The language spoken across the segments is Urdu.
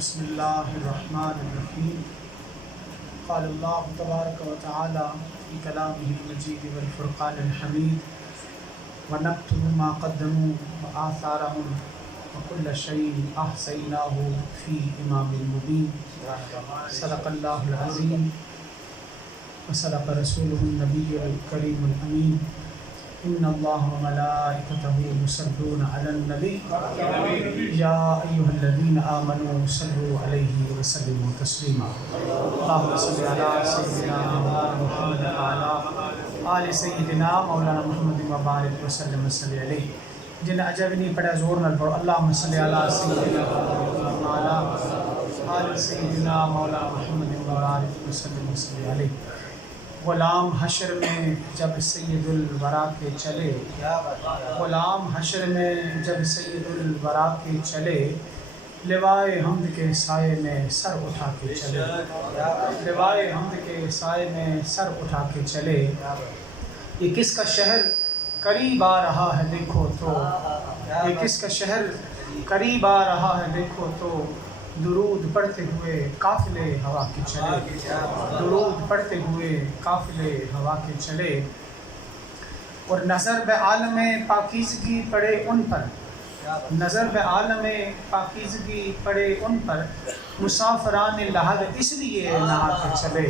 بسم اللہ الرحمن الرحیم قال اللہ تبارک و تعالی فی کلامہ المجید والفرقان الحمید ونکتب ما قدموا وآثارهم وکل شیء احصیناہ فی امام مبین صدق اللہ العظیم وصدق رسولہ النبی الکریم الامین ان اللہ وملائکتہ یصلون علی النبی یا ایھا الذین آمنوا صلوا علیہ وسلموا تسلیما اللہم صل علی سیدنا مولانا محمد وعلی آل سیدنا مولانا محمد وبارک وسلم صلی علیہ. جن عجب نہیں پڑھا زور نہ پڑھو. اللہم صل علی سیدنا محمد وعلی آل سیدنا مولانا محمد وبارک وسلم صلی علیہ. غلام حشر میں جب سید الورا کے چلے، غلام حشر میں جب سید الورا کے چلے، لوائے حمد کے سائے میں سر اٹھا کے چلے، لوائے حمد کے سائے میں سر اٹھا کے چلے. یہ کس کا شہر قریب آ رہا ہے دیکھو تو، یہ کس کا شہر قریب آ رہا ہے دیکھو تو، درود پڑھتے ہوئے قافلے ہوا کے چلے، درود پڑھتے ہوئے قافلے ہوا کے چلے. اور نظر بے عالم پاکیزگی پڑے ان پر، نظر بے عالم پاکیزگی پڑے ان پر، مسافران لحد اس لیے نہا کے چلے،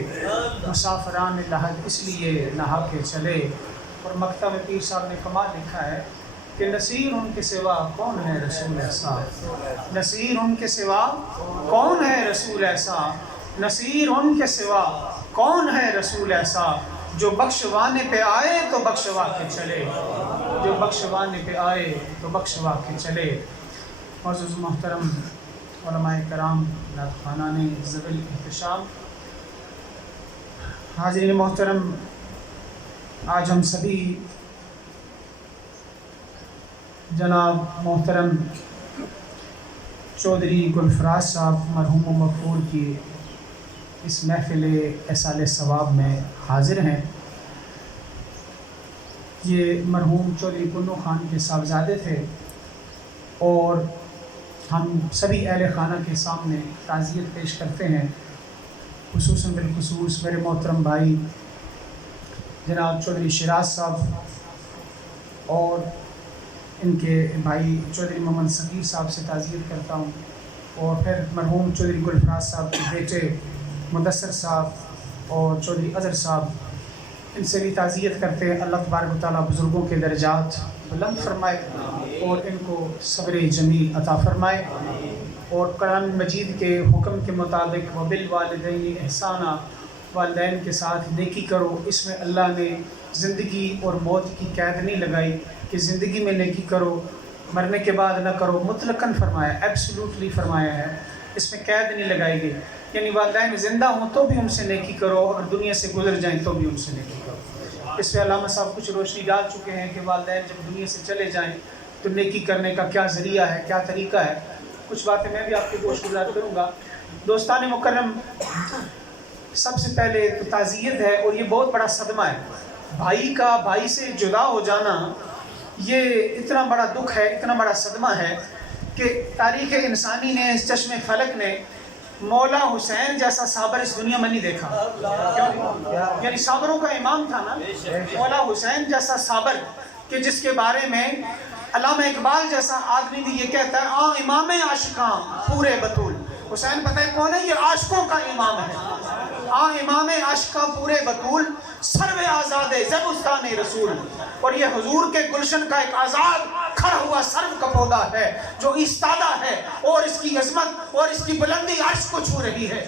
مسافران لحد اس لیے نہا کے چلے. اور مکتب پیر صاحب نے کمال لکھا ہے کہ نصیر ان کے سوا کون ہے رسول ایسا، نصیر ان کے سوا کون ہے رسول ایسا، نصیر ان کے سوا کون ہے رسول ایسا، جو بخشوانے پہ آئے تو بخشوا کے چلے، جو بخشوانے پہ آئے تو بخشوا کے چلے. معزز محترم علماء کرام، نعت خوانان ذوی الاحتشام، حاضرین محترم، آج ہم سبھی جناب محترم چودھری گلفراز صاحب مرحوم و مغفور کی اس محفل احصال ثواب میں حاضر ہیں. یہ مرحوم چودھری کنو خان کے صاحبزادے تھے اور ہم سبھی اہل خانہ کے سامنے تعزیت پیش کرتے ہیں، خصوصاً بالخصوص میرے محترم بھائی جناب چودھری شیراز صاحب اور ان کے بھائی چودھری محمد صغیر صاحب سے تعزیت کرتا ہوں، اور پھر مرحوم چودھری گلفراز صاحب کے بیٹے مدثر صاحب اور چودھری اظہر صاحب، ان سے بھی تعزیت کرتے ہیں. اللہ تبارک و تعالیٰ بزرگوں کے درجات بلند فرمائے اور ان کو صبر جمیل عطا فرمائے. اور قرآن مجید کے حکم کے مطابق وبالوالدین احسانا، والدین کے ساتھ نیکی کرو، اس میں اللہ نے زندگی اور موت کی قید نہیں لگائی کہ زندگی میں نیکی کرو مرنے کے بعد نہ کرو، مطلقاً فرمایا، ایبسلوٹلی فرمایا ہے، اس میں قید نہیں لگائی گئی. یعنی والدین زندہ ہوں تو بھی ان سے نیکی کرو اور دنیا سے گزر جائیں تو بھی ان سے نیکی کرو. اس پہ علامہ صاحب کچھ روشنی ڈال چکے ہیں کہ والدین جب دنیا سے چلے جائیں تو نیکی کرنے کا کیا ذریعہ ہے، کیا طریقہ ہے. کچھ باتیں میں بھی آپ کے گوش گزار کروں گا. دوستان مکرم، سب سے پہلے تو تعزیت ہے، اور یہ بہت بڑا صدمہ ہے. بھائی کا بھائی سے جدا ہو جانا یہ اتنا بڑا دکھ ہے، اتنا بڑا صدمہ ہے کہ تاریخ انسانی نے، اس چشم فلک نے مولا حسین جیسا صابر اس دنیا میں نہیں دیکھا. یعنی صابروں کا امام تھا نا مولا حسین جیسا صابر، کہ جس کے بارے میں علامہ اقبال جیسا آدمی بھی یہ کہتا ہے امام عاشقاں پورے بطول. حسین پتہ ہے کون ہے؟ یہ عاشقوں کا امام ہے. امام عاشقاں پورے بطول، سرو آزاد زبستان رسول. اور یہ حضور کے گلشن کا ایک آزاد کھڑا ہوا سرو کا پودا ہے جو ایستادہ ہے، اور اس کی عظمت اور اس کی بلندی عرش کو چھو رہی ہے.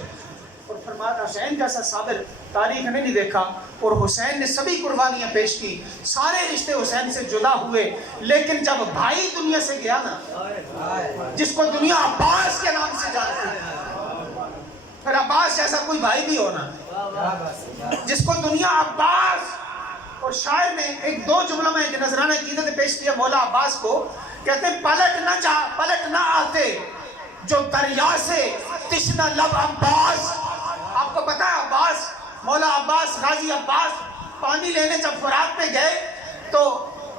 اور فرمایا حسین جیسا صابر تاریخ نے نہیں دیکھا. اور حسین نے سبھی قربانیاں پیش کی، سارے رشتے حسین سے جدا ہوئے، لیکن جب بھائی دنیا سے گیا نا، جس کو دنیا عباس کے نام سے جانتی ہے، پھر عباس جیسا کوئی بھائی بھی ہونا، جس کو دنیا عباس. اور شاعر نے ایک دو جملہ میں ایک نذرانہ عقیدت پیش کیا مولا عباس کو، کہتے ہیں پلٹ نہ آتے جو دریا سے تشنہ لب عباس. آپ کو پتا ہے عباس، مولا عباس، غازی عباس پانی لینے جب فرات پہ گئے تو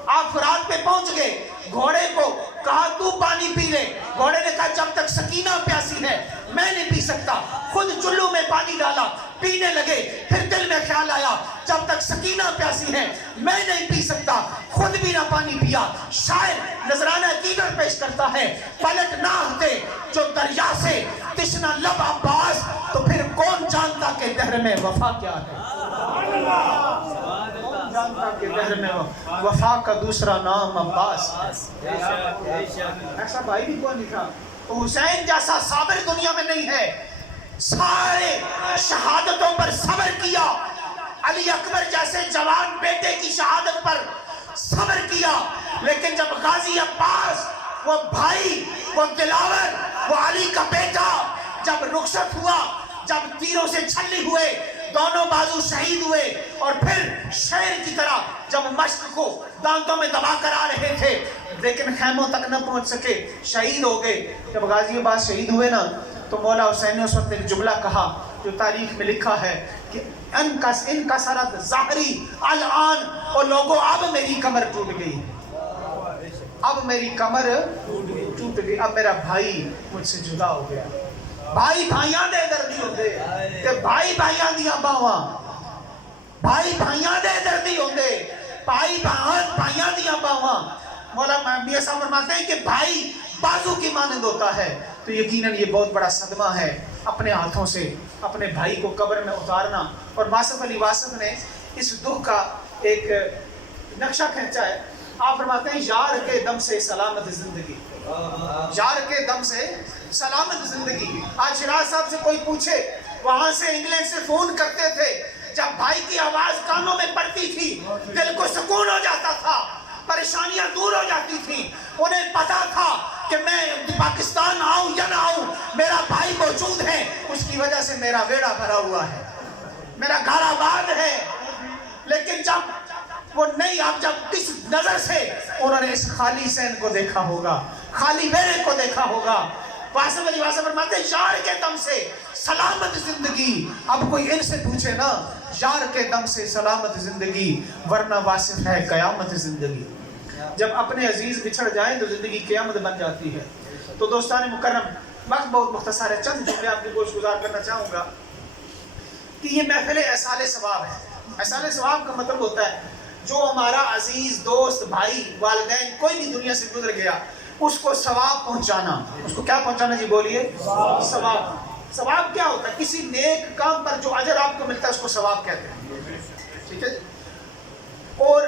آپ فرات پہ پہنچ گئے، گھوڑے کو کہا تو پانی پی لے. گھوڑے نے کہا جب تک سکینہ پیاسی ہے میں نہیں پی سکتا. خود چلو میں پانی ڈالا, پینے لگے, پھر دل میں خیال آیا جب تک سکینہ پیاسی ہے میں نہیں پی سکتا, خود بھی نہ پانی پیا. شاعر نذرانہ دیگر پیش کرتا ہے, پلٹ نہ آتے جو دریا سے تشنہ لب عباس, تو پھر کون جانتا کہ دہر میں وفا کیا ہے. کون جانتا کہ دہر میں وفا کا دوسرا نام عباس. ایسا بھائی بھی کون لکھا. تو حسین جیسا صابر دنیا میں نہیں ہے, سارے شہادتوں پر صبر کیا. علی اکبر جیسے جوان بیٹے کی شہادت پر صبر کیا, لیکن جب غازی عباس وہ بھائی, وہ دلاور, وہ علی کا بیٹا جب رخصت ہوا, جب تیروں سے چھلی ہوئے, دونوں بازو شہید ہوئے, اور پھر شیر کی طرح جب مشق کو دانتوں میں دبا کر آ رہے تھے لیکن خیموں تک نہ پہنچ سکے, شہید ہو گئے. جب غازی عباس شہید ہوئے نا تو مولا حسین نے اس وقت ایک جملہ کہا جو تاریخ میں لکھا ہے کہ ان کا سرد ظاہری الان, اور لوگوں اب میری کمر ٹوٹ گئی, اب میری کمر ٹوٹ گئی, اب میرا بھائی مجھ سے جدا ہو گیا. بھائی بھائیاں دے دردی ہوندے تے بھائی بھائیاں دیاں باواں, بھائی بھائیاں دے دردی ہوندے بھائی بھائیاں دیاں باواں. مولا میاں صاحب فرماتے ہیں کہ بھائی بازو کی مانند ہوتا ہے. تو یقیناً یہ بہت بڑا صدمہ ہے اپنے ہاتھوں سے اپنے بھائی کو قبر میں اتارنا. اور واصف علی واصف نے اس دکھ کا ایک نقشہ کھینچا ہے. آپ فرماتے ہیں یار کے دم سے سلامت زندگی, یار کے دم سے سلامت زندگی. آج شراز صاحب سے کوئی پوچھے, وہاں سے انگلینڈ سے فون کرتے تھے, جب بھائی کی آواز کانوں میں پڑتی تھی دل کو سکون ہو جاتا تھا, پریشانیاں دور ہو جاتی تھیں. انہیں پتا تھا کہ میں پاکستان آؤں یا نہ آؤں میرا بھائی موجود ہے, اس کی وجہ سے میرا ویڑا بھرا ہوا ہے, میرا گھر آباد ہے. لیکن جب وہ نہیں, اب جب کس نظر سے انہوں نے اس خالی سین کو دیکھا ہوگا, خالی ویڑے کو دیکھا ہوگا. واصف علی واصف فرماتے ہیں یار کے دم سے سلامت زندگی. اب کوئی ان سے پوچھے نا, یار کے دم سے سلامت زندگی, ورنہ واصف ہے قیامت زندگی. جب اپنے عزیز بچھڑ جائیں تو زندگی قیامت بن جاتی ہے. تو دوستان مکرم, وقت بہت مختصر ہے, چند جملے آپ کی گوش گزار کرنا چاہوں گا کہ یہ محفل احسال ثواب ہے. احسال ثواب کا مطلب ہوتا ہے جو ہمارا عزیز دوست بھائی والدین کوئی بھی دنیا سے گزر گیا اس کو ثواب پہنچانا. اس کو کیا پہنچانا جی بولیے؟ ثواب. ثواب کیا ہوتا ہے؟ کسی نیک کام پر جو اجر آپ کو ملتا ہے اس کو ثواب کہتے ہیں. ٹھیک ہے جی. اور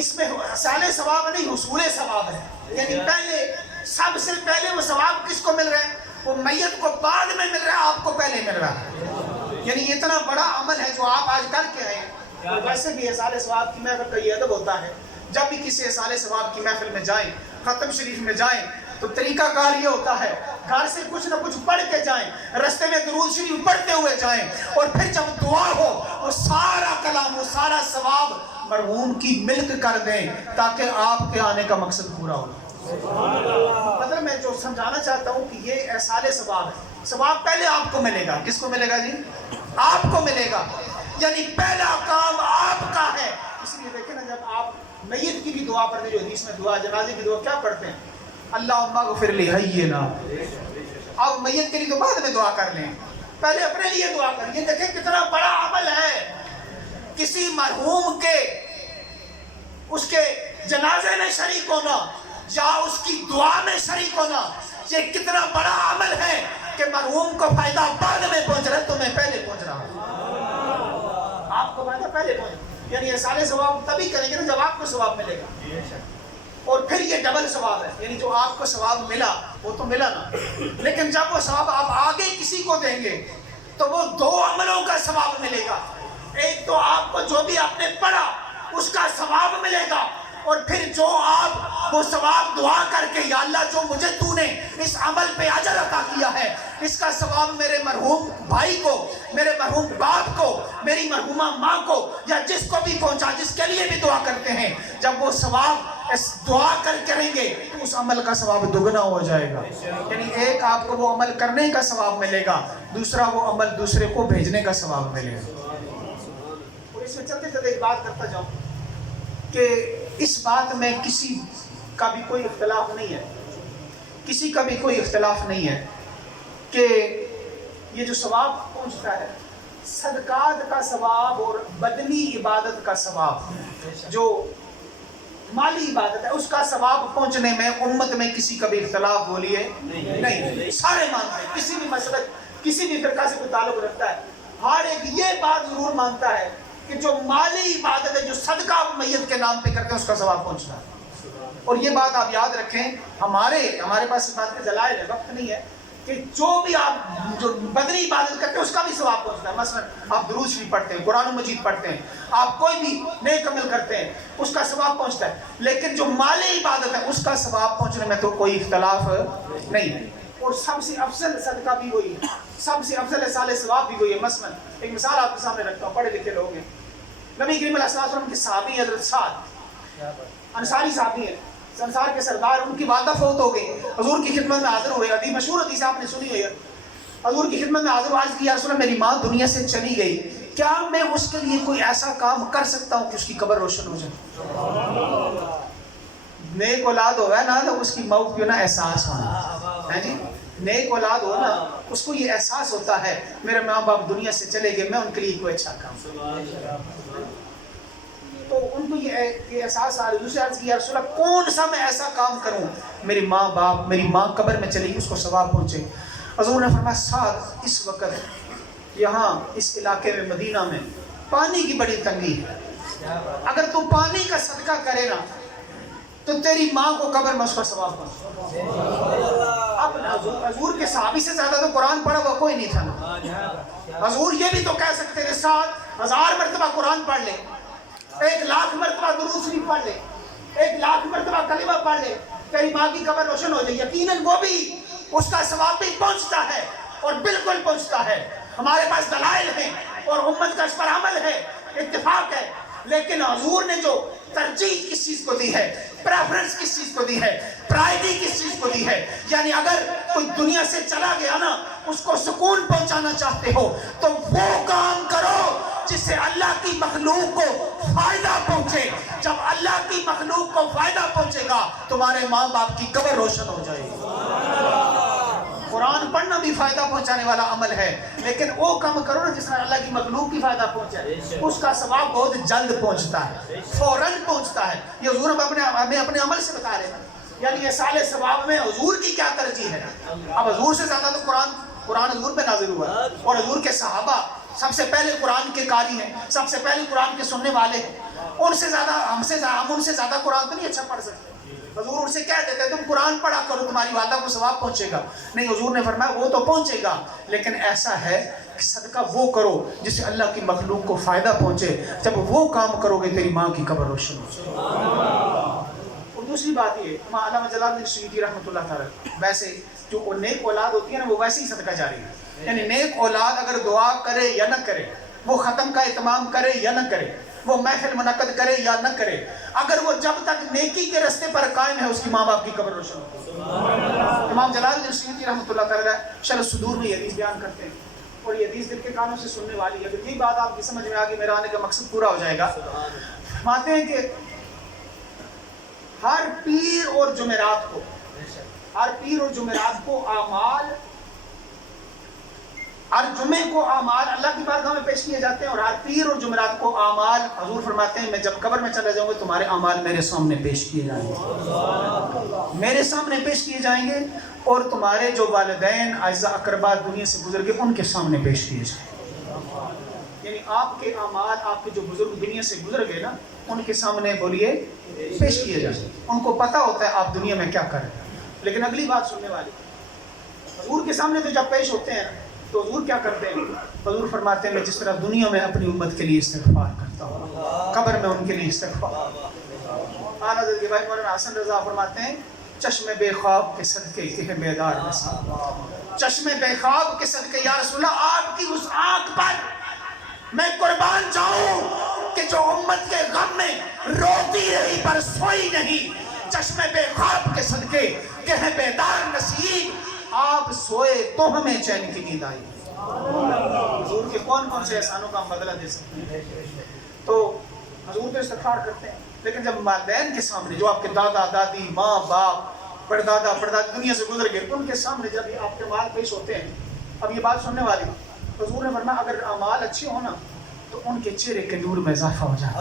اس میں احسال ثواب نہیں, حصول ثواب ہے. یعنی پہلے سب سے پہلے وہ ثواب کس کو مل رہا ہے؟ وہ میت کو بعد میں مل رہا ہے, آپ کو پہلے مل رہا ہے. یعنی اتنا بڑا عمل ہے جو آپ آج کر کے آئے ہیں. ویسے بھی احسال ثواب کی محفل کا یہ ادب ہوتا ہے, جب بھی کسی احسال ثواب کی محفل میں جائیں, ختم شریف میں جائیں, تو طریقہ کار یہ ہوتا ہے گھر سے کچھ نہ کچھ پڑھ کے جائیں, رستے میں درود شریف پڑھتے ہوئے جائیں, اور پھر جب دعا ہو وہ سارا کلام, وہ سارا ثواب مرحوم کی ملک کر دیں تاکہ آپ کے آنے کا مقصد پورا ہو. مطلب میں جو سمجھانا چاہتا ہوں کہ یہ احسال ثواب ہے. ثواب پہلے آپ کو ملے گا. کس کو ملے گا جی؟ آپ کو ملے گا. یعنی پہلا کام آپ کا ہے. اس لیے دیکھیں نا, جب آپ میت کی بھی دعا پڑھتے, جو حدیث میں دعا, جنازے کی دعا کیا پڑھتے ہیں؟ اللہم اغفر لحینا. اب میت کے لیے تو بعد میں دعا کر لیں, پہلے اپنے لیے دعا کر. یہ دیکھیں کتنا بڑا عمل ہے, کسی مرحوم کے اس کے جنازے میں شریک ہونا یا اس کی دعا میں شریک ہونا. یہ کتنا بڑا عمل ہے کہ مرحوم کو فائدہ بعد میں پہنچ رہا ہے, تمہیں پہلے پہنچ رہا ہے. آپ کو فائدہ پہلے پہنچ, یعنی احسان ثواب تبھی کریں گے نا جب آپ کو ثواب ملے گا. اور پھر یہ ڈبل ثواب ہے, یعنی جو آپ کو ثواب ملا وہ تو ملا نا, لیکن جب وہ ثواب آپ آگے کسی کو دیں گے تو وہ دو عملوں کا ثواب ملے گا. ایک تو آپ کو جو بھی آپ نے پڑھا اس کا ثواب ملے گا, اور پھر جو آپ وہ ثواب دعا کر کے, یا اللہ جو مجھے تو نے اس عمل پہ اجر عطا کیا ہے اس کا ثواب میرے مرحوم بھائی کو, میرے مرحوم باپ کو, میری مرحومہ ماں کو, یا جس کو بھی پہنچا, جس کے لیے بھی دعا کرتے ہیں, جب وہ ثواب اس دعا کر کریں گے تو اس عمل کا ثواب دگنا ہو جائے گا. یعنی ایک آپ کو وہ عمل کرنے کا ثواب ملے گا, دوسرا وہ عمل دوسرے کو بھیجنے کا ثواب ملے گا. اور اس میں چلتے چلتے ایک بات کرتا جاؤں کہ اس بات میں کسی کا بھی کوئی اختلاف نہیں ہے, کسی کا بھی کوئی اختلاف نہیں ہے کہ یہ جو ثواب پہنچتا ہے، صدقات کا ثواب اور بدنی عبادت کا ثواب، جو مالی عبادت ہے اس کا ثواب پہنچنے میں امت میں کسی کا بھی اختلاف بولیے نہیں، سارے مانتے ہیں. کسی بھی مسلک کسی بھی فرقہ سے کوئی تعلق رکھتا ہے، ہر ایک یہ بات ضرور مانتا ہے کہ جو مالی عبادت ہے، جو صدقہ میت کے نام پہ کرتے ہیں، اس کا ثواب پہنچتا ہے. اور یہ بات آپ یاد رکھیں، ہمارے پاس اس بات کے دلائل ہے، وقت نہیں ہے، کہ جو بھی آپ جو بدنی عبادت کرتے ہیں اس کا بھی ثواب پہنچتا ہے. مثلا آپ درود شریف پڑھتے ہیں، قرآن مجید پڑھتے ہیں، آپ کوئی بھی نیک عمل کرتے ہیں، اس کا ثواب پہنچتا ہے. لیکن جو مالی عبادت ہے اس کا ثواب پہنچنے میں تو کوئی اختلاف نہیں ہے. اور سب سے افضل صدقہ بھی وہی ہے، سب سے افضل صالح ثواب بھی وہی ہے. مثلا ایک مثال آپ کے سامنے رکھتا ہوں، پڑھے لکھے لوگ ہیں. نبی کریم علیہ الصلوۃ والسلام کے صحابی حضرت سعد انصاری صحابی ہیں، انصار کے سردار، ان کی والدہ فوت ہو گئی. حضور کی خدمت میں حاضر ہوئے. حدیث مشہور حدیث آپ نے سنی ہوئی ہے. حضور کی خدمت میں حاضر ہوئے، عرض کیا یا رسول اللہ میری ماں دنیا سے چلی گئی، کیا میں اس کے لیے کوئی ایسا کام کر سکتا ہوں کہ اس کی قبر روشن ہو جائے؟ نیک اولاد ہو نا تو اس کی موت کو نا احساس ہونا ہے. جی نیک اولاد ہو نا، اس کو یہ احساس ہوتا ہے میرے ماں باپ دنیا سے چلے گئے، میں ان کے لیے کوئی اچھا کام. تو ان کو یہ احساس آ رہا ہے. دوسرے عرض کیا رسول اللہ کون سا میں ایسا کام کروں میری ماں قبر میں چلی گئی، اس کو ثواب پہنچے. حضور نے فرمایا سعد اس وقت یہاں اس علاقے میں مدینہ میں پانی کی بڑی تنگی ہے، اگر تو پانی کا صدقہ کرے نا تو تیری ماں کو قبر میں اس کا ثواب پہنچے. اب حضور کے صحابی سے زیادہ تو قرآن پڑھا ہوا کوئی نہیں تھا نا. حضور یہ بھی تو کہہ سکتے تھے 7,000 مرتبہ قرآن پڑھ لے، 1,00,000 مرتبہ درود شریف پڑھ لے، 1,00,000 مرتبہ کلمہ پڑھ لے، تیری ماں کی قبر روشن ہو جائے. یقیناً وہ بھی اس کا ثواب بھی پہنچتا ہے اور بالکل پہنچتا ہے. ہمارے پاس دلائل ہیں اور امت کا اس پر عمل ہے، اتفاق ہے. لیکن حضور نے جو ترجیح کس چیز کو دی ہے، پریفرنس کس چیز کو دی ہے، پرائیڈی کس چیز کو دی ہے، یعنی اگر کوئی دنیا سے چلا گیا نا، اس کو سکون پہنچانا چاہتے ہو تو وہ کام کرو جس سے اللہ کی مخلوق کو فائدہ پہنچے. جب اللہ کی مخلوق کو فائدہ پہنچے گا تمہارے ماں باپ کی قبر روشن ہو جائے گی. قرآن پڑھنا بھی فائدہ پہنچانے والا عمل ہے، لیکن وہ کام کرو نا جس میں اللہ کی مخلوق کی فائدہ پہنچے، اس کا ثواب بہت جلد پہنچتا ہے، فوراً پہنچتا ہے. یہ حضور ہمیں اپنے عمل سے بتا رہے ہیں، یعنی یہ سال ثواب میں حضور کی کیا ترجیح ہے. اب حضور سے زیادہ تو قرآن حضور پہ نازل ہوا ہے، اور حضور کے صحابہ سب سے پہلے قرآن کے قاری ہیں، سب سے پہلے قرآن کے سننے والے ہیں. ان سے زیادہ ہم ان سے زیادہ قرآن تو نہیں اچھا پڑھ سکتے. حضور ان سے کہہ دیتے ہیں تم قرآن پڑھا کرو تمہاری والدہ کو ثواب پہنچے گا. نہیں، حضور نے فرمایا وہ تو پہنچے گا، لیکن ایسا ہے کہ صدقہ وہ کرو جس سے اللہ کی مخلوق کو فائدہ پہنچے. جب وہ کام کرو گے تیری ماں کی قبر روشن ہو جائے. اور دوسری بات یہ، علامہ جلال الدین سیوطی رحمۃ اللہ تعالیٰ، ویسے جو نیک اولاد ہوتی ہے نا وہ ویسے ہی صدقہ جاری ہے. یعنی نیک اولاد اگر دعا کرے یا نہ کرے، وہ ختم کا اہتمام کرے یا نہ کرے، وہ محفل منعقد کرے یا نہ کرے، اگر وہ جب تک نیکی کے رستے پر قائم ہے اس کی ماں باپ کی قبر روشن ہوتی ہے. امام جلال الدین سیوطی رحمۃ اللہ تعالیٰ شرح الصدور میں یہ حدیث بیان کرتے ہیں، اور یہ حدیث دل کے کانوں سے سننے والی ہے. اگر یہ بات آپ کی سمجھ میں آ گئی، میرا آنے کا مقصد پورا ہو جائے گا. فرماتے ہیں کہ ہر پیر اور جمعرات کو اعمال، ہر جمعے کو اعمال اللہ کی بارگاہ میں پیش کیے جاتے ہیں، اور ہر پیر اور جمعرات کو اعمال، حضور فرماتے ہیں میں جب قبر میں چلا جاؤں گا تمہارے اعمال میرے سامنے پیش کیے جائیں گے، میرے سامنے پیش کیے جائیں گے، اور تمہارے جو والدین اعزاء اقربا دنیا سے گزر گئے ان کے سامنے پیش کیے جائیں گے. یعنی آپ کے اعمال، آپ کے جو بزرگ دنیا سے گزر گئے نا، ان کے سامنے بولیے پیش کیے جائیں گے. ان کو پتہ ہوتا ہے آپ دنیا میں کیا کر رہے ہیں. لیکن اگلی بات سننے والی، حضور کے سامنے تو جب پیش ہوتے ہیں تو حضور کیا کرتے ہیں؟ حضور فرماتے ہیں میں جس طرح دنیا میں اپنی امت کے لیے استغفار کرتا ہوں، قبر میں ان کے لیے استغفار. اعلیٰ حضرت بھائی مولانا حسن رضا فرماتے ہیں چشم بے خواب کے صدقے کہ بیدار نصیب، چشم بے خواب کے صدقے یا رسول اللہ آپ کی اس آنکھ پر میں قربان جاؤں کہ جو امت کے غم میں روتی رہی پر سوئی نہیں. چشم بے خواب کے صدقے کہ بیدار نصیب، آپ سوئے تو ہمیں چین کی نیند آئی. حضور کے کون کون سے احسانوں کا ہم بدلہ دے سکتے ہیں. تو حضور تو استغفار کرتے ہیں، لیکن جب والدین کے سامنے، جو آپ کے دادا دادی، ماں باپ، پردادا دنیا سے گزر گئے، ان کے سامنے جب یہ آپ کے اعمال پیش ہوتے ہیں، اب یہ بات سننے والی، حضور نے فرمایا اگر اعمال اچھے ہوں نا تو ان کے چہرے کے نور میں اضافہ ہو جائے.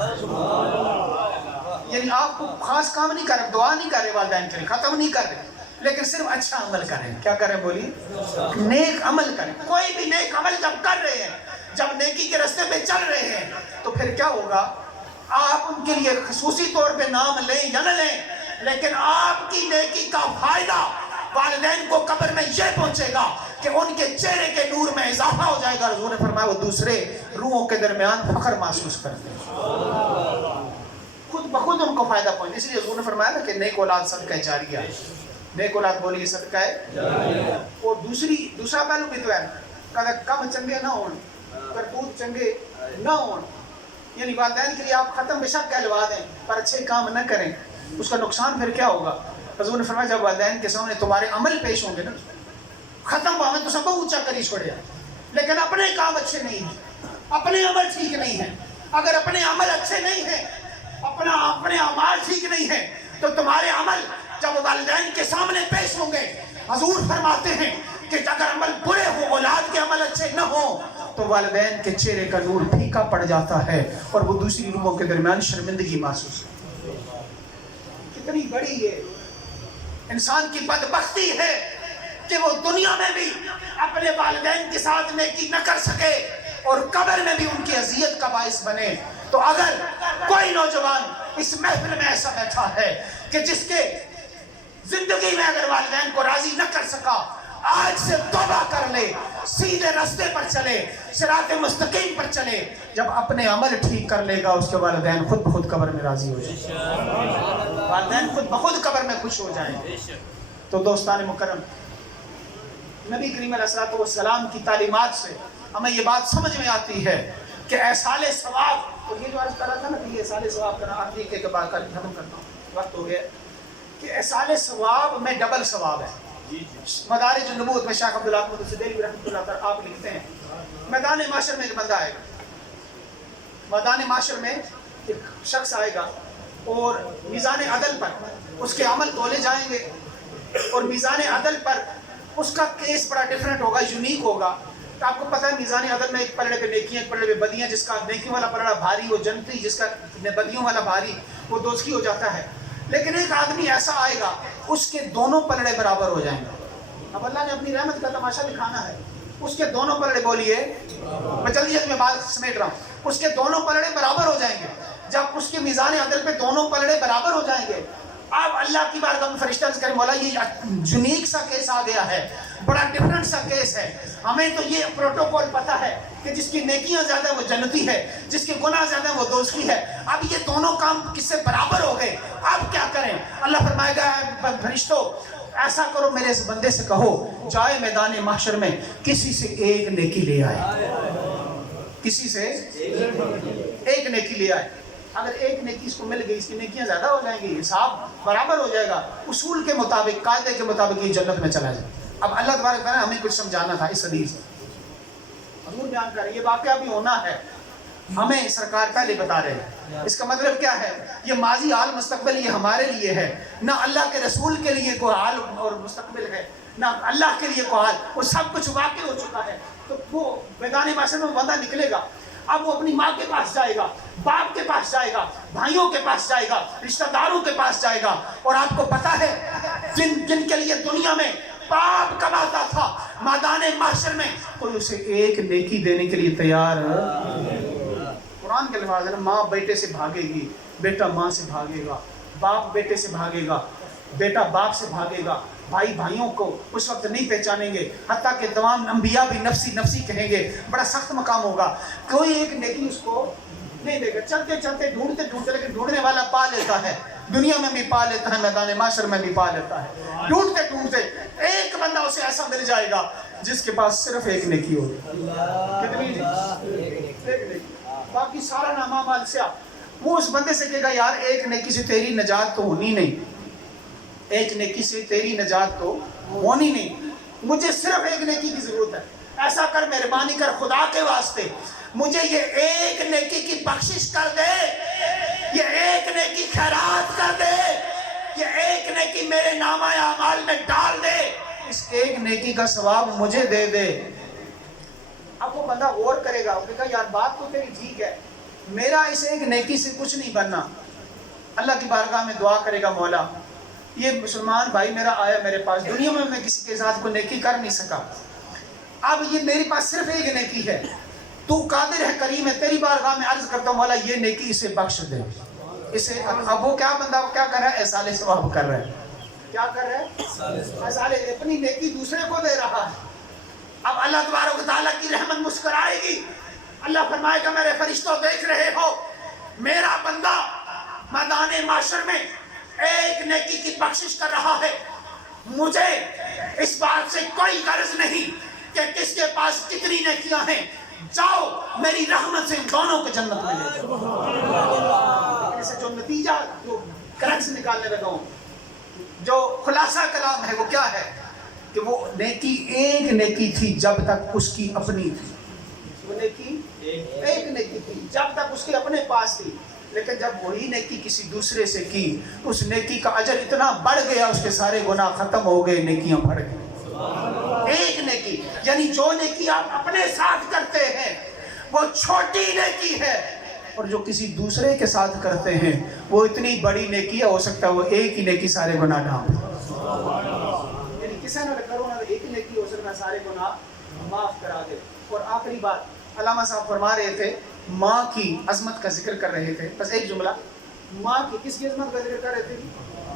یعنی آپ کو خاص کام نہیں کر رہے، دعا نہیں کر رہے والدین کے لیے، ختم نہیں کر رہے، لیکن صرف اچھا عمل کریں. کیا کریں بولی؟ نیک عمل کریں. کوئی بھی نیک عمل جب کر رہے ہیں، جب نیکی کے راستے پہ چل رہے ہیں، تو پھر کیا ہوگا؟ آپ ان کے لیے خصوصی طور پہ نام لیں یا نہ لیں، لیکن آپ کی نیکی کا فائدہ والدین کو قبر میں یہ پہنچے گا کہ ان کے چہرے کے نور میں اضافہ ہو جائے گا. حضور نے فرمایا وہ دوسرے روحوں کے درمیان فخر محسوس کرتے ہیں، خود بخود ان کو فائدہ پہنچے. اس لیے حضور نے فرمایا نا کہ نیک اولاد صدقہ جاریہ ہے. نیک اولاد بولیے صدقہ ہے. اور دوسرا پہلو بھی تو ہے، کہا کم چنگے نہ ہوں، کرتوت چنگے نہ ہوں. یعنی والدین کے لیے آپ ختم بے شک کہلوا دیں پر اچھے کام نہ کریں، اس کا نقصان پھر کیا ہوگا؟ حضور نے فرمایا جب والدین کے سامنے تمہارے عمل پیش ہوں گے نا، ختم ہوا میں تو سب اونچا کری چھوڑے، لیکن اپنے کام اچھے نہیں ہیں، اپنے عمل ٹھیک نہیں ہیں. اگر اپنے عمل اچھے نہیں ہیں، اپنے اعمال ٹھیک نہیں ہیں، تو تمہارے عمل جب والدین کے سامنے پیش ہوں گے، حضور فرماتے ہیں کہ اگر عمل برے ہوں، اولاد کے عمل اچھے نہ ہوں، تو والدین کے چہرے کا نور پھیکا پڑ جاتا ہے اور وہ دوسری روحوں کے درمیان شرمندگی محسوس ہوتی ہے. کتنی بڑی یہ انسان کی بدبختی ہے کہ وہ دنیا میں بھی اپنے والدین کے ساتھ نیکی نہ کر سکے اور قبر میں بھی ان کی اذیت کا باعث بنے. تو اگر کوئی نوجوان اس محفل میں ایسا بیٹھا ہے کہ جس کے زندگی میں اگر والدین کو راضی نہ کر سکا، آج سے توبہ کر لے، سیدھے راستے پر چلے، صراط مستقیم پر چلے. جب اپنے عمل ٹھیک کر لے گا، اس کے والدین خود بخود قبر میں راضی ہو جائیں، والدین خود بخود قبر میں خوش ہو جائیں. تو دوستان مکرم، نبی کریم علیہ السلام کی تعلیمات سے ہمیں یہ بات سمجھ میں آتی ہے کہ احصال ثواب، اور یہ جو عرض کر رہا تھا نا کہ یہ احصال ثواب کرنا، آخری کے بعد ختم کرتا ہوں، وقت ہو گیا، کہ احصال ثواب میں ڈبل ثواب ہے. مدارج النبوت میں شیخ عبداللہ احمد دہلوی رحمۃ اللہ تعالیٰ آپ لکھتے ہیں، میدان معاشر میں ایک بندہ آئے گا، میدان معاشر میں ایک شخص آئے گا اور میزان عدل پر اس کے عمل تولے جائیں گے، اور میزان عدل پر اس کا کیس بڑا ڈیفرنٹ ہوگا، یونیک ہوگا. تو آپ کو پتہ ہے میزان عدل میں ایک پلڑے پہ نیکیاں، ایک پلڑے پہ بدیاں، جس کا نیکی والا پلڑا بھاری وہ جنتی، جس کا بدیوں والا بھاری وہ دوزخی ہو جاتا ہے. لیکن ایک آدمی ایسا آئے گا اس کے دونوں پلڑے برابر ہو جائیں گے. اب اللہ نے اپنی رحمت کا تماشا دکھانا ہے. اس کے دونوں پلڑے، بولیے، میں جلدی میں بات سمیٹ رہا ہوں، اس کے دونوں پلڑے برابر ہو جائیں گے. جب اس کے میزان عدل پہ دونوں پلڑے برابر ہو جائیں گے، اب اللہ کی بارگاہ میں فرشتہ عرض کریں مولا یہ یونیک سا کیس آ گیا ہے، بڑا ڈفرنٹ سا کیس ہے. ہمیں تو یہ پروٹوکول پتا ہے کہ جس کی نیکیاں زیادہ وہ جنتی ہے، جس کے گناہ زیادہ وہ دوزخی ہے. اب یہ دونوں کام کس سے برابر ہو گئے، اب کیا کریں؟ اللہ فرمائے گا فرشتوں ایسا کرو، میرے اس بندے سے کہو جائے میدان محشر میں کسی سے ایک نیکی لے آئے، کسی سے ایک نیکی لے آئے. اگر ایک نیکی اس کو مل گئی، اس کی نیکیاں زیادہ ہو جائیں گی، حساب برابر ہو جائے گا، اصول کے مطابق، قاعدے کے مطابق یہ جنت میں چلا جائے. اب اللہ تبارک تعالیٰ ہمیں کچھ سمجھانا تھا اس حدیث سے. حضور بیان کر رہے ہیں یہ واقعہ بھی ہونا ہے، ہمیں سرکار پہلے بتا رہے ہیں. اس کا مطلب کیا ہے؟ یہ ماضی، حال، مستقبل یہ ہمارے لیے ہے، نہ اللہ کے رسول کے لیے کوئی حال اور مستقبل ہے، نہ اللہ کے لیے کوئی حال، وہ سب کچھ واقع ہو چکا ہے. تو وہ میدان محشر میں بندہ نکلے گا، اب وہ اپنی ماں کے پاس جائے گا، باپ کے پاس جائے گا، بھائیوں کے پاس جائے گا، رشتہ داروں کے پاس جائے گا. اور آپ کو پتا ہے جن کے لیے دنیا میں پاپ کماتا تھا، میدان محشر میں کوئی اسے ایک نیکی دینے کے لیے تیار ہے. قرآن کے الفاظ ہے، ماں بیٹے سے بھاگے گی، بیٹا ماں سے بھاگے گا، باپ بیٹے سے بھاگے گا، بیٹا باپ سے بھاگے گا، بھائی بھائیوں کو اس وقت نہیں پہچانیں گے، حتیٰ کہ تمام انبیاء بھی نفسی نفسی کہیں گے. بڑا سخت مقام ہوگا، کوئی ایک نیکی اس کو نہیں دے گا. چلتے چلتے ڈھونڈتے ڈھونڈتے، لیکن ڈھونڈنے والا پا لیتا ہے، دنیا میں بھی پا لیتا ہے، میدان محشر میں بھی پا لیتا ہے. ڈھونڈتے ڈھونڈتے ایک بندہ اسے ایسا مل جائے گا جس کے پاس صرف ایک نیکی ہوگی. کتنی؟ ایک نیکی، باقی سارا نامہ مال سیاہ. وہ اس بندے سے کہے گا یار ایک نیکی سے تیری نجات تو ہونی نہیں، ایک نیکی سے تیری نجات تو ہونی نہیں، مجھے صرف ایک نیکی کی ضرورت ہے. ایسا کر، مہربانی کر خدا کے واسطے، مجھے یہ ایک نیکی کی بخشش کر دے، یہ ایک نیکی خیرات کر دے. کہ ایک نیکی میرے نامہ اعمال میں ڈال دے، اس ایک نیکی کا ثواب مجھے دے دے۔ اب وہ بندہ غور کرے گا، وہ کہے گا یار بات تو تیری ٹھیک ہے، میرا اس ایک نیکی سے کچھ نہیں بننا۔ اللہ کی بارگاہ میں دعا کرے گا، مولا یہ مسلمان بھائی میرا آیا میرے پاس، دنیا میں کسی کے ساتھ کوئی نیکی کر نہیں سکا، اب یہ میرے پاس صرف ایک نیکی ہے، تو قادر ہے، کریم ہے، تیری بارگاہ میں عرض کرتا ہوں مولا یہ نیکی اسے بخش دے اسے۔ اب وہ کیا بندہ کیا کر رہا ہے؟ احسان ثواب کر رہا ہے۔ کیا کر رہا ہے؟ احسان، اپنی نیکی دوسرے کو دے رہا ہے۔ اب اللہ تبارک و تعالیٰ کی رحمت مسکرائے گی، اللہ فرمائے گا میرے فرشتوں دیکھ رہے ہو میرا بندہ میدان معاشر میں ایک نیکی کی بخشش کر رہا ہے، مجھے اس بات سے کوئی غرض نہیں کہ کس کے پاس کتنی نیکیاں ہیں، جاؤ میری رحمت سے ان دونوں کو جنت میں لے جاؤ۔ لیکن اسے جو نتیجہ، جو کرنس نکالنے لگا ہوں، جو خلاصہ کلام ہے وہ کیا ہے کہ وہ نیکی ایک نیکی تھی جب تک اس کی اپنی تھی، وہ نیکی ایک نیکی تھی جب تک اس کے اپنے پاس تھی، لیکن جب وہی نیکی کسی دوسرے سے کی، اس نیکی کا اجر اتنا بڑھ گیا، اس کے سارے گناہ ختم ہو گئے، نیکیاں بڑھ گئی۔ ایک نیکی یعنی جو نیکی آپ اپنے ساتھ کرتے ہیں وہ چھوٹی نیکی ہے، اور جو کسی دوسرے کے ساتھ کرتے ہیں وہ اتنی بڑی نیکی ہے، ہو سکتا ہے وہ ایک ہی نیکی سارے گناہ ڈھانپ دے، یعنی کسی نے کرو نہ ایک ہی نیکی ہو سکتا ہے سارے گناہ معاف کرا دے۔ اور آخری بات علامہ صاحب فرما رہے تھے، ماں کی عظمت کا ذکر کر رہے تھے، بس ایک جملہ، ماں کی کس کی عظمت کا ذکر کر رہے تھے؟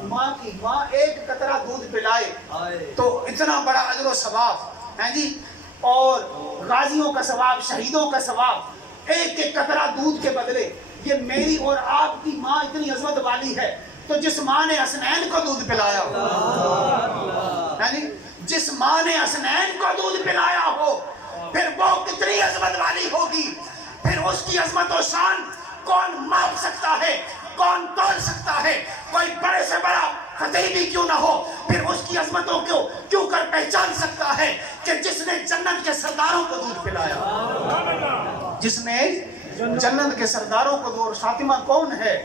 ماں کی۔ ماں ایک قطرہ دودھ پلائے تو اتنا بڑا اجر و ثواب ہے جی، اور غازیوں کا ثواب، شہیدوں کا ثواب، ایک ایک قطرہ دودھ کے بدلے۔ یہ میری اور آپ کی ماں اتنی عظمت والی ہے، تو جس ماں نے حسنین کو دودھ پلایا ہو، یعنی جس ماں نے حسنین کو دودھ پلایا ہو، پھر وہ کتنی عظمت والی ہوگی، پھر اس کی عظمت و شان کون ماپ سکتا ہے، کون تول سکتا ہے؟ کوئی بڑے سے بڑا خطیب ہی کیوں نہ ہو، پھر اس کی عظمتوں کو کیوں کر پہچان سکتا ہے کہ جس نے جنت کے سرداروں کو دودھ پلایا، جس نے جنت کے سرداروں کو دودھ۔ فاطمہ کون ہے؟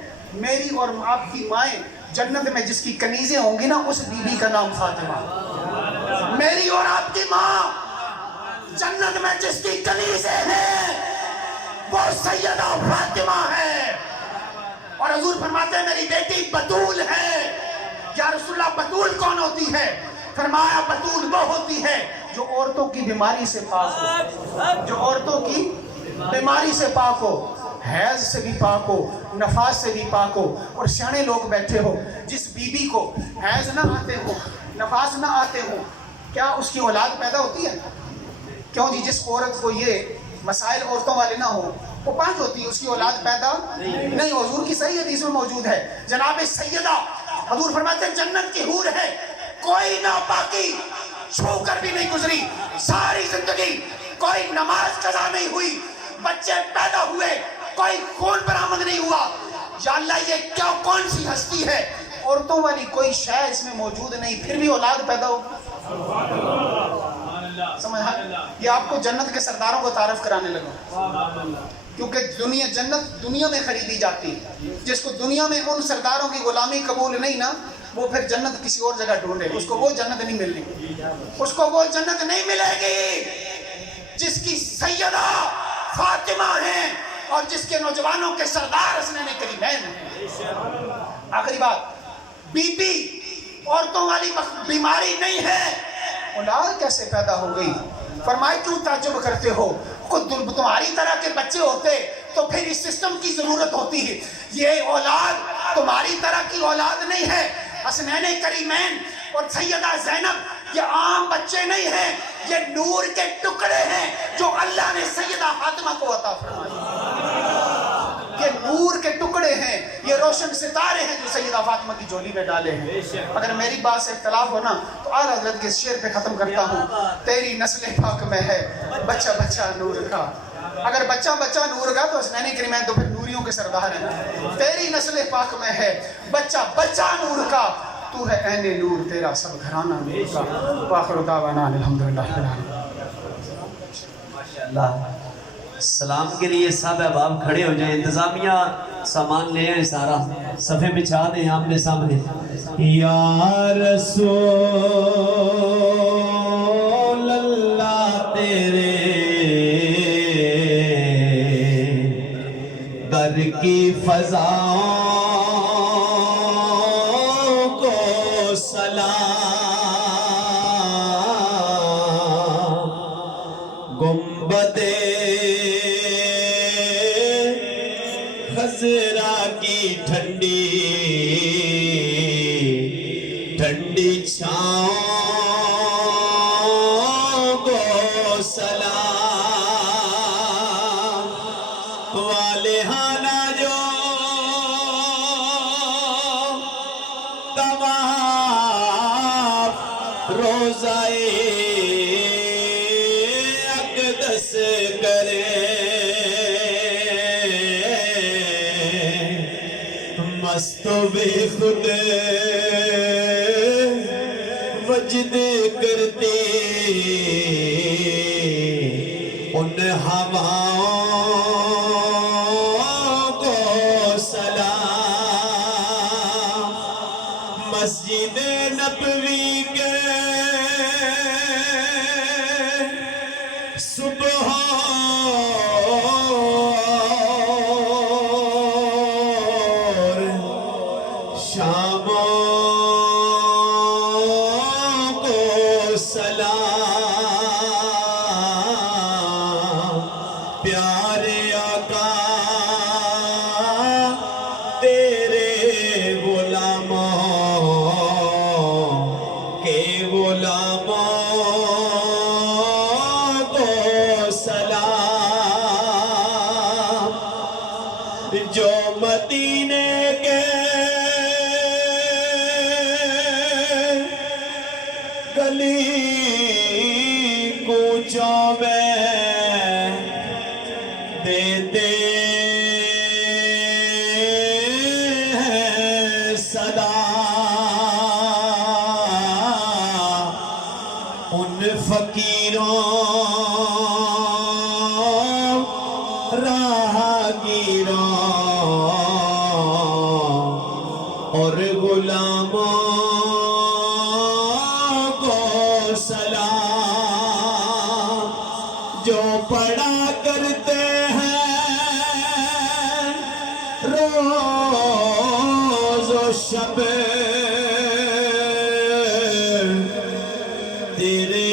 میری اور آپ کی مائیں، جنت میں جس کی کنیزیں ہوں گی نا، اس بی بی کا نام فاطمہ۔ میری اور آپ کی ماں جنت میں جس کی کنیزیں ہیں وہ سیدہ فاطمہ ہے، اور حضور فرماتے ہیں میری بیٹی بطول ہے۔ یا رسول اللہ بطول کون ہوتی ہے؟ فرمایا بطول وہ ہوتی ہے جو عورتوں کی بیماری سے پاک ہو، جو عورتوں کی بیماری سے پاک ہو، حیض سے بھی پاک ہو، نفاس سے بھی پاک ہو۔ اور سیانے لوگ بیٹھے ہو، جس بی بی کو حیض نہ آتے ہو، نفاس نہ آتے ہو، کیا اس کی اولاد پیدا ہوتی ہے؟ کیوں جی؟ جس عورت کو یہ مسائل عورتوں والے نہ ہو، وہ پانچ ہوتی ہے، اس کی اولاد پیدا نہیں۔ حضور کی صحیح حدیث میں موجود ہے، جناب سیدہ حضور فرماتے ہیں جنت کی حور ہے، کوئی ناپاکی چھو کر بھی نہیں گزری، ساری زندگی کوئی نماز قضا نہیں ہوئی، بچے پیدا ہوئے، کوئی خون برآمد نہیں ہوا۔ یا اللہ یہ کیا کون سی ہستی ہے؟ عورتوں والی کوئی شے اس میں موجود نہیں، پھر بھی اولاد پیدا ہو۔ سمجھا؟ یہ آپ کو جنت کے سرداروں کو تعارف کرانے لگا، کیونکہ جنت دنیا میں خریدی جاتی ہے۔ جس کو دنیا میں ان سرداروں کی غلامی قبول نہیں نا، وہ پھر جنت کسی اور جگہ ڈھونڈے، اس کو وہ جنت نہیں ملنی، اس کو وہ جنت نہیں ملے گی جس کی سیدہ فاطمہ ہیں اور جس کے نوجوانوں کے سردار حسنین کریمین ہیں۔ آخری بات، بی بی عورتوں والی بیماری نہیں ہے، اولاد کیسے پیدا ہو گئی؟ فرمائے کیوں تعجب کرتے ہو؟ تمہاری طرح کے بچے ہوتے تو پھر اس سسٹم کی ضرورت ہوتی ہے۔ یہ اولاد تمہاری طرح کی اولاد نہیں ہے۔ حسنین کریمین اور سیدہ زینب یہ عام بچے نہیں ہیں، یہ نور کے ٹکڑے ہیں جو اللہ نے سیدہ فاطمہ کو عطا فرمائے۔ یہ نور کے ٹکڑے ہیں، یہ روشن ستارے ہیں جو سیدہ فاطمہ کی جولی میں ڈالے ہیں۔ اگر میری بات سے اختلاف ہونا تو اعلیٰ حضرت کے شعر پہ ختم کرتا ہوں، تیری نسل پاک میں ہے بچہ بچہ نور کا۔ اگر بچہ بچہ نور کا تو حسنین کریمین تو پھر نوریوں کے سردار ہیں۔ تیری نسل پاک میں ہے بچہ بچہ نور کا، تو ہے عین نور تیرا سب گھرانہ نور کا۔ وآخر دعوانا الحمدللہ رب العالمین۔ ماشاءاللہ۔ سلام کے لیے صاحب احباب کھڑے ہو جائیں، انتظامیہ سامان لے آئیں سارا صفحے بچھا دیں آمنے سامنے یا رسول اللہ تیرے در کی فضاؤں کو سلام گنبد خضرا کی ٹھنڈی ٹھنڈی چھاؤں کو سلام والہانہ جو طواف روزائے اقدس کرے مست و بے خود وجد کرتے ان ہواؤں کو سلام مسجد نبوی کے صبح اور شاموں کو سلام پیارے آقا تیرے غلاموں کے غلاموں کو سلام جو مدینے کے گلی کوچوں میں دیتے ہیں صدا ان فقیروں راہگیروں اور غلاموں کو سلام جو پڑھا کرتے ہیں روز و شب تیرے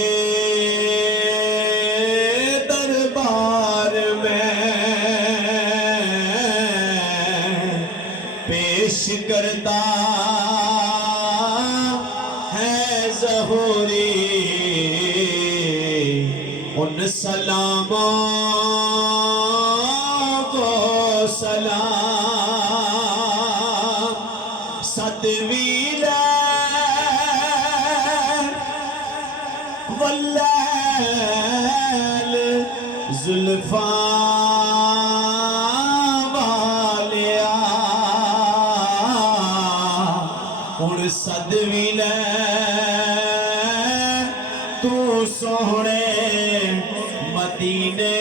دربار میں پیش کرتا ہے ظہوری ان سلاموں کو سلام ستویں ليل والليل زلفاں والیا ہن ستویں ليل تو سونے مدینے